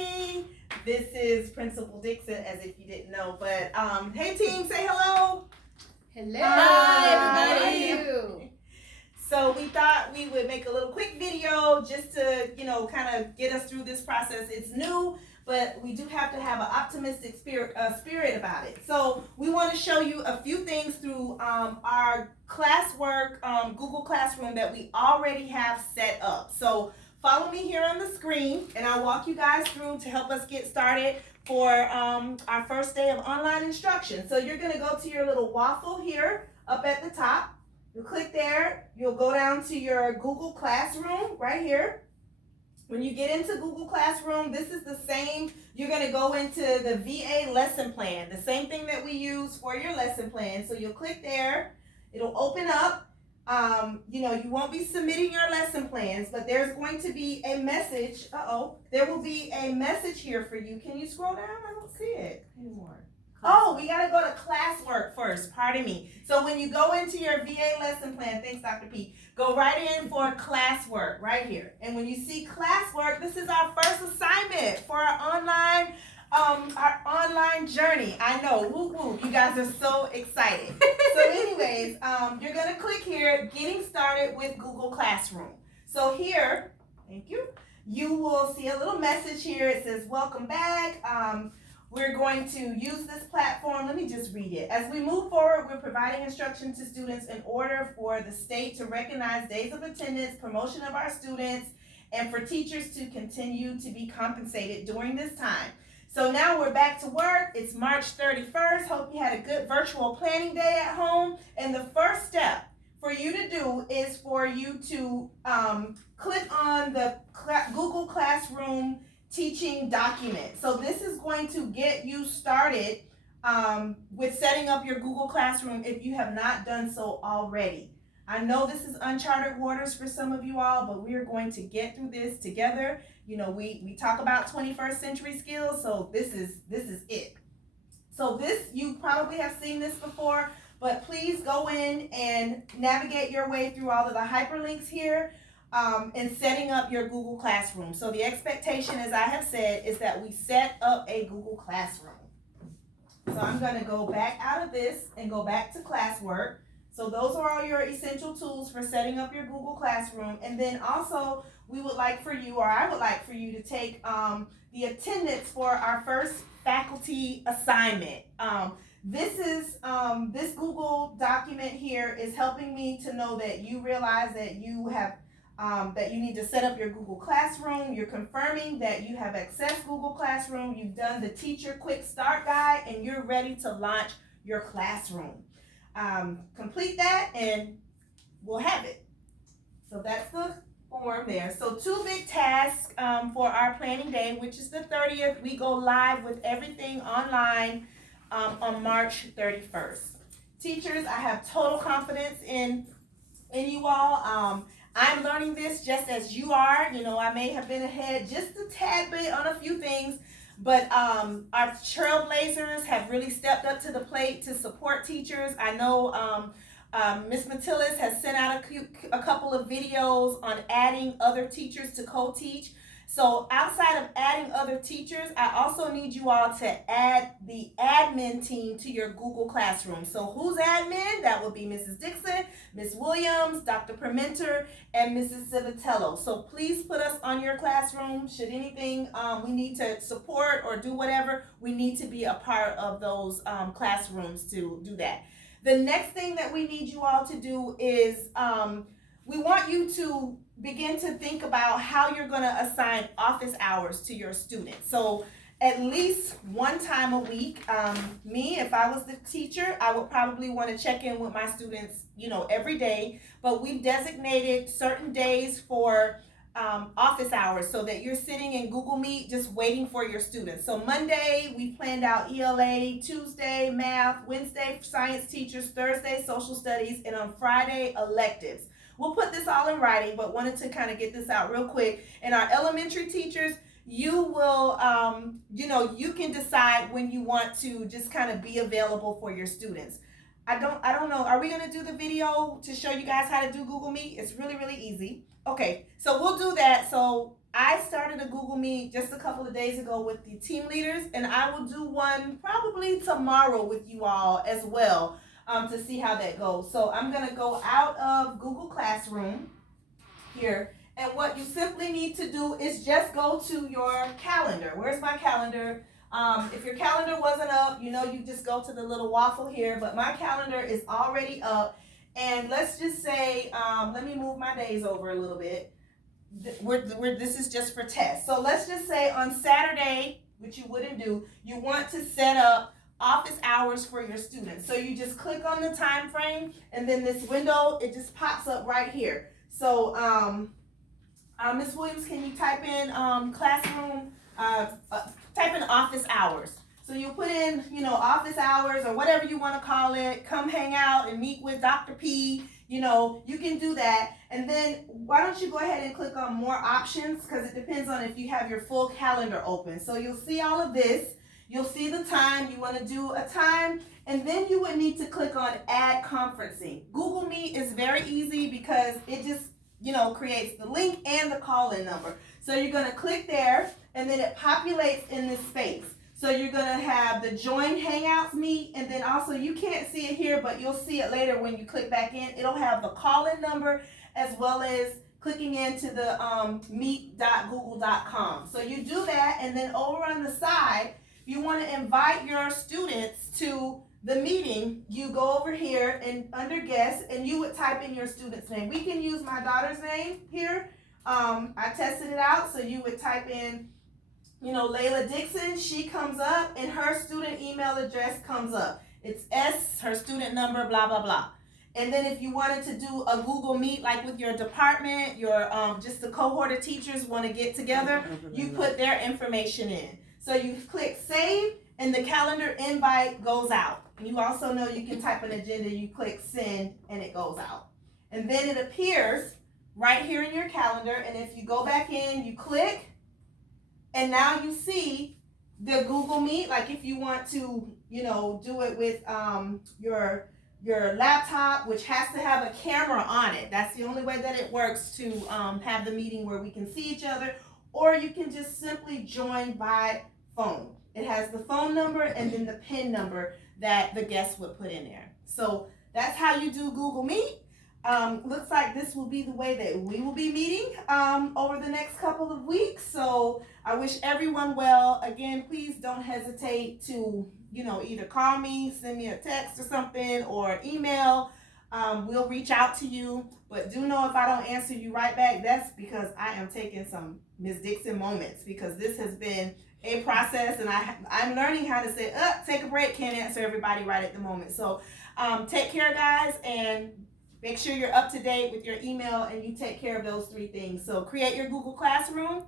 everybody. This is Principal Dixon, as if you didn't know. But hey team, say hello. Hello. Hi, everybody. So we thought we would make a little quick video just to, kind of get us through this process. It's new, but we do have to have an optimistic spirit about it. So we want to show you a few things through our classwork Google Classroom that we already have set up. So follow me here on the screen, and I'll walk you guys through to help us get started for our first day of online instruction. So you're going to go to your little waffle here up at the top. You click there, you'll go down to your Google Classroom right here. When you get into Google Classroom, this is the same, you're going to go into the VA lesson plan, the same thing that we use for your lesson plan. So you'll click there, it'll open up. You won't be submitting your lesson plans, but there's going to be a message. There will be a message here for you. Can you scroll down? I don't see it anymore. Oh, we got to go to classwork first. Pardon me. So when you go into your VA lesson plan, thanks, Dr. P, go right in for classwork right here. And when you see classwork, this is our first assignment for our online journey. I know, woo woo, you guys are so excited. So anyways, you're going to click here, getting started with Google Classroom. So here, thank you, you will see a little message here. It says, welcome back. We're going to use this platform. Let me just read it. As we move forward, we're providing instruction to students in order for the state to recognize days of attendance, promotion of our students, and for teachers to continue to be compensated during this time. So now we're back to work. It's March 31st. Hope you had a good virtual planning day at home. And the first step for you to do is for you to click on the Google Classroom teaching document. So this is going to get you started with setting up your Google Classroom if you have not done so already. I know this is uncharted waters for some of you all, but we are going to get through this together. We talk about 21st century skills, so this is it. So this, you probably have seen this before, but please go in and navigate your way through all of the hyperlinks here. And setting up your Google Classroom. So the expectation, as I have said, is that we set up a Google Classroom. So I'm going to go back out of this and go back to classwork. So those are all your essential tools for setting up your Google Classroom. And then also, we would like for you, or I would like for you to take the attendance for our first faculty assignment. This Google document here is helping me to know that you realize that you have that you need to set up your Google Classroom. You're confirming that you have accessed Google Classroom. You've done the teacher quick start guide, and you're ready to launch your classroom. Complete that and we'll have it. So that's the form there. So 2 big tasks for our planning day, which is the 30th. We go live with everything online on March 31st. Teachers, I have total confidence in you all. I'm learning this just as you are. I may have been ahead just a tad bit on a few things, but our trailblazers have really stepped up to the plate to support teachers. I know Ms. Matillis has sent out a couple of videos on adding other teachers to co-teach. So outside of adding other teachers, I also need you all to add the admin team to your Google Classroom. So who's admin? That would be Mrs. Dixon, Ms. Williams, Dr. Permenter, and Mrs. Civitello. So please put us on your classroom. Should anything we need to support or do whatever, we need to be a part of those classrooms to do that. The next thing that we need you all to do is we want you to begin to think about how you're going to assign office hours to your students. So at least one time a week, if I was the teacher, I would probably want to check in with my students, every day, but we've designated certain days for office hours so that you're sitting in Google Meet just waiting for your students. So Monday, we planned out ELA, Tuesday, math, Wednesday, science teachers, Thursday, social studies, and on Friday, electives. We'll put this all in writing, but wanted to kind of get this out real quick. And our elementary teachers, you will, you can decide when you want to just kind of be available for your students. I don't know. Are we going to do the video to show you guys how to do Google Meet? It's really, really easy. Okay, so we'll do that. So I started a Google Meet just a couple of days ago with the team leaders, and I will do one probably tomorrow with you all as well, to see how that goes. So I'm gonna go out of Google Classroom here, and what you simply need to do is just go to your calendar. Where's my calendar? If your calendar wasn't up, you just go to the little waffle here, but my calendar is already up. And let's just say, let me move my days over a little bit. This is just for tests. So let's just say on Saturday, which you wouldn't do, you want to set up office hours for your students. So you just click on the time frame, and then this window, it just pops up right here. So Ms. Williams, can you type in classroom, type in office hours. So you'll put in, office hours or whatever you want to call it. Come hang out and meet with Dr. P. You can do that. And then why don't you go ahead and click on more options, because it depends on if you have your full calendar open. So you'll see all of this. You'll see the time. You want to do a time, and then you would need to click on add conferencing. Google Meet is very easy because it just, creates the link and the call-in number. So you're going to click there, and then it populates in this space. So you're going to have the join Hangouts meet, and then also you can't see it here, but you'll see it later when you click back in. It'll have the call-in number as well as clicking into the meet.google.com. So you do that, and then over on the side, you want to invite your students to the meeting. You go over here and under guests, and you would type in your student's name. We can use my daughter's name here. I tested it out, so you would type in Layla Dixon, she comes up, and her student email address comes up. It's her student number, blah, blah, blah. And then if you wanted to do a Google Meet, like with your department, your just the cohort of teachers want to get together, you put their information in. So you click save, and the calendar invite goes out. And you also know you can type an agenda, you click send, and it goes out. And then it appears right here in your calendar, and if you go back in, you click, and now you see the Google Meet. Like if you want to, do it with your laptop, which has to have a camera on it. That's the only way that it works to have the meeting where we can see each other. Or you can just simply join by phone. It has the phone number and then the PIN number that the guest would put in there. So that's how you do Google Meet. Looks like this will be the way that we will be meeting over the next couple of weeks. So I wish everyone well. Again, please don't hesitate to, either call me, send me a text or something, or email. We'll reach out to you. But do know if I don't answer you right back, that's because I am taking some Ms. Dixon moments, because this has been a process, and I'm learning how to say, take a break, can't answer everybody right at the moment. So take care, guys, and make sure you're up to date with your email, and you take care of those 3 things. So create your Google Classroom,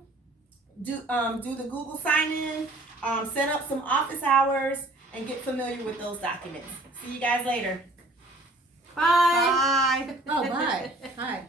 do the Google sign in, set up some office hours, and get familiar with those documents. See you guys later. Bye. Bye. Oh, bye. Hi.